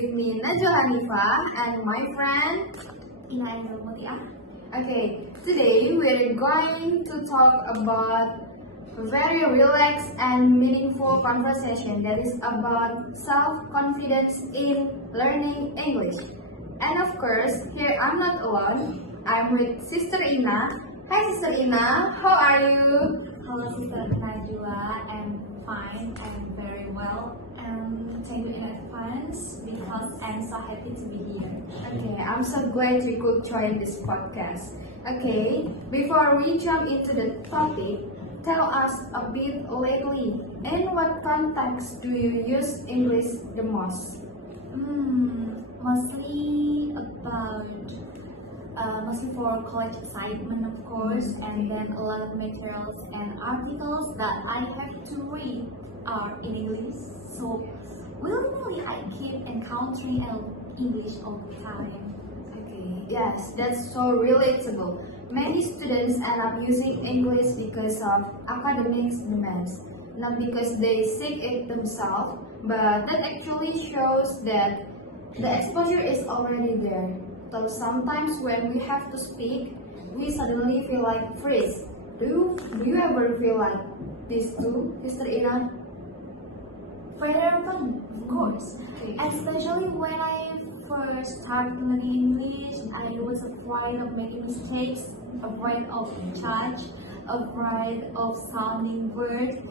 with me Najwa Hanifah and my friend Ainul Muthi'ah. Okay, today we're going to talk about a very relaxed and meaningful conversation that is about self-confidence in learning English. And of course, here I'm not alone. I'm with Sister Ina. Hi Sister Ina, how are you? Hello, Sister Najwa. I'm fine. I'm very well. And thank you in advance because I'm so happy to be here. Okay, I'm so glad we could join this podcast. Okay, before we jump into the topic, tell us a bit lately. In what context do you use English the most? Mostly for college excitement, of course, and then a lot of materials and articles that I have to read are in English. So, willingly I keep encountering English all the time. Okay, yes, that's so relatable. Many students end up using English because of academics demands, not because they seek it themselves, but that actually shows that the exposure is already there. So sometimes when we have to speak, we suddenly feel like freeze. Do you ever feel like this too, Sister Ina? Very often, of course. Okay. Especially when I first started learning English, I was afraid of making mistakes, afraid of judge, afraid of sounding weird.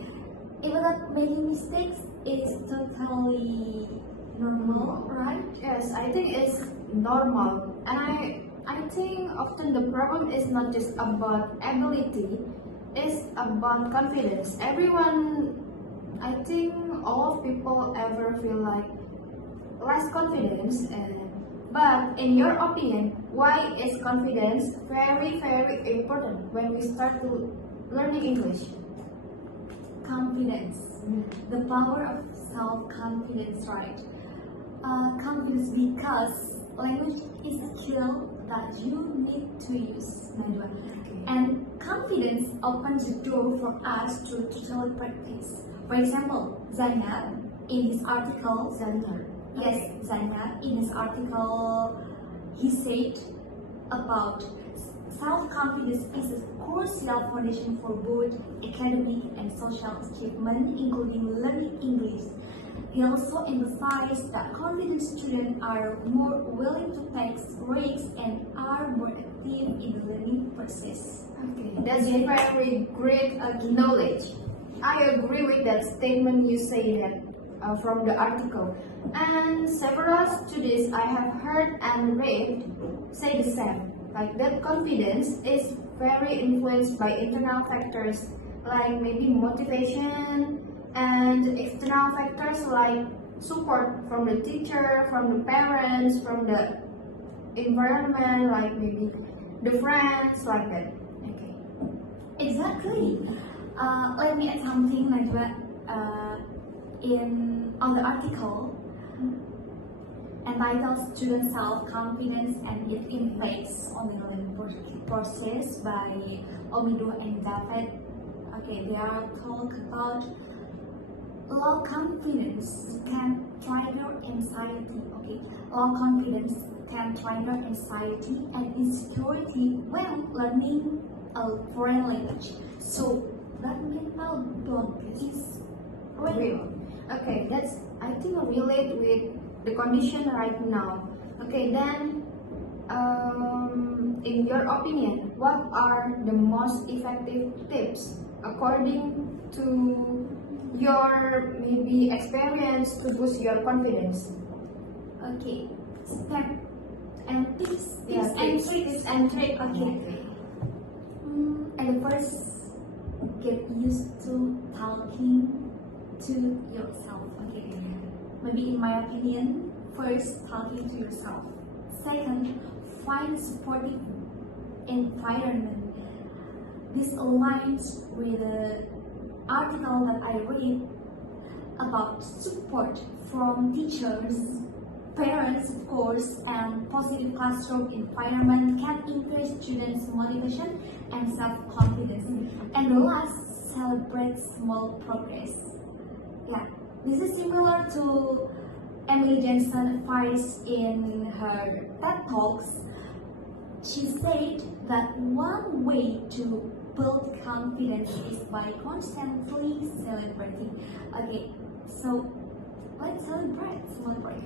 Even that making mistakes is totally normal, right? Yes, I think it's normal. And I think often the problem is not just about ability, it's about confidence. I think all of people ever feel like less confidence. But in your opinion, why is confidence very, very important when we start to learning English? Confidence, the power of self-confidence, right? Confidence because language is a skill that you need to use, Najwa. Okay. And confidence opens the door for us to totally practice. For example, Zainab in his article, Zainab in his article, he said about self-confidence is a crucial foundation for both academic and social achievement, including learning English. He also emphasized that confident students are more willing to take risks and are more active in the learning process. Okay, that's very great knowledge. I agree with that statement you say that from the article. And several studies I have heard and read say the same. Like that confidence is very influenced by internal factors like maybe motivation and external factors like support from the teacher, from the parents, from the environment, like maybe the friends, like that. Okay. Exactly. Let me add something, Najwa. On the article entitled "Student Self-Confidence and Its Impacts on the Learning Process" by Omido and David. Okay, they are talk about low confidence can trigger anxiety. Okay, low confidence can trigger anxiety and insecurity when learning a foreign language. So that mental block is real. Okay, that's I think relate with the condition right now. Okay, then in your opinion, what are the most effective tips according to your maybe experience to boost your confidence? Okay, step and tips and tricks. Okay. And first, get used to talking to yourself. Okay. Maybe in my opinion, first talking to yourself. Second, find a supportive environment. This aligns with the article that I read about support from teachers, parents, of course, and positive classroom environment can increase students' motivation and self-confidence. And the last, celebrate small progress. Yeah, this is similar to Emily Jensen advised in her TED Talks. She said that one way to build confidence is by constantly celebrating. Okay, so let's celebrate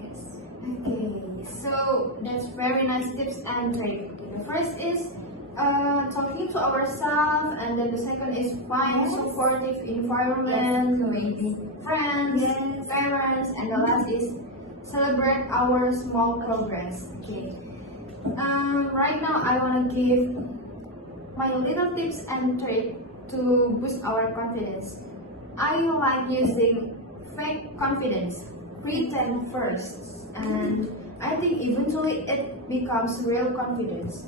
this. Okay, so that's very nice tips and tricks. Okay, the first is talking to ourselves, and then the second is find Yes. supportive environment, Yes, maybe friends, Yes. parents, and the last is celebrate our small progress. Okay. Right now I want to give my little tips and tricks to boost our confidence. I like using fake confidence, pretend first, and I think eventually it becomes real confidence.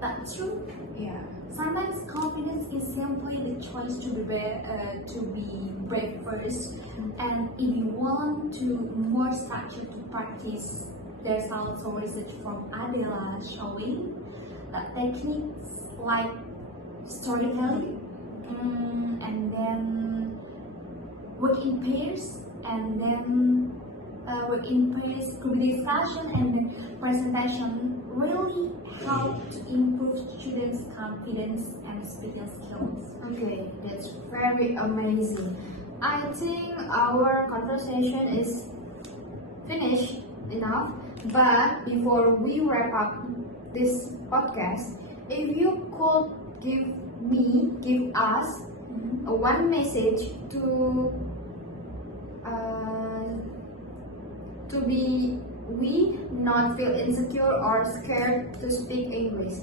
That's true. Yeah. Sometimes confidence is simply the choice to be brave first. And if you want to more structure to practice, there's also research from Adela showing that techniques like storytelling, and then work in pairs, and then group discussion, and then presentation really help to improve students' confidence and speaking skills. Okay, that's very amazing. I think our conversation is finished enough, but before we wrap up this podcast, if you could give us one message to be we not feel insecure or scared to speak English.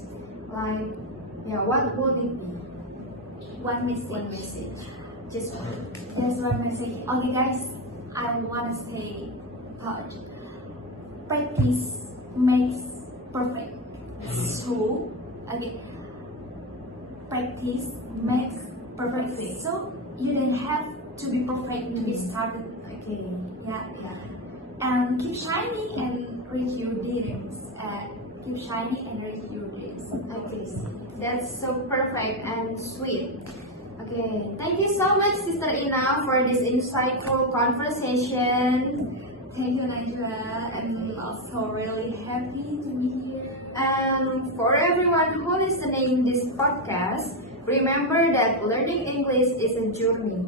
Like, yeah, what would it be? One message. One message. Just one. That's one message. Okay, guys, I want to say part. Practice makes perfect. So, okay, practice makes perfect. So, you don't have to be perfect to be started. Okay. Yeah. And keep shining and reach your dreams. Keep shining and reach your dreams. Okay. That's so perfect and sweet. Okay. Thank you so much, Sister Ina, for this insightful conversation. Thank you, Najwa. I'm also really happy to be here. And for everyone who listening this podcast, remember that learning English is a journey,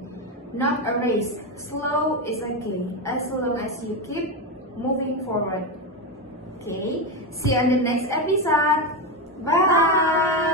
not a race. Slow is okay, as long as you keep moving forward. Okay, see you on the next episode. Bye.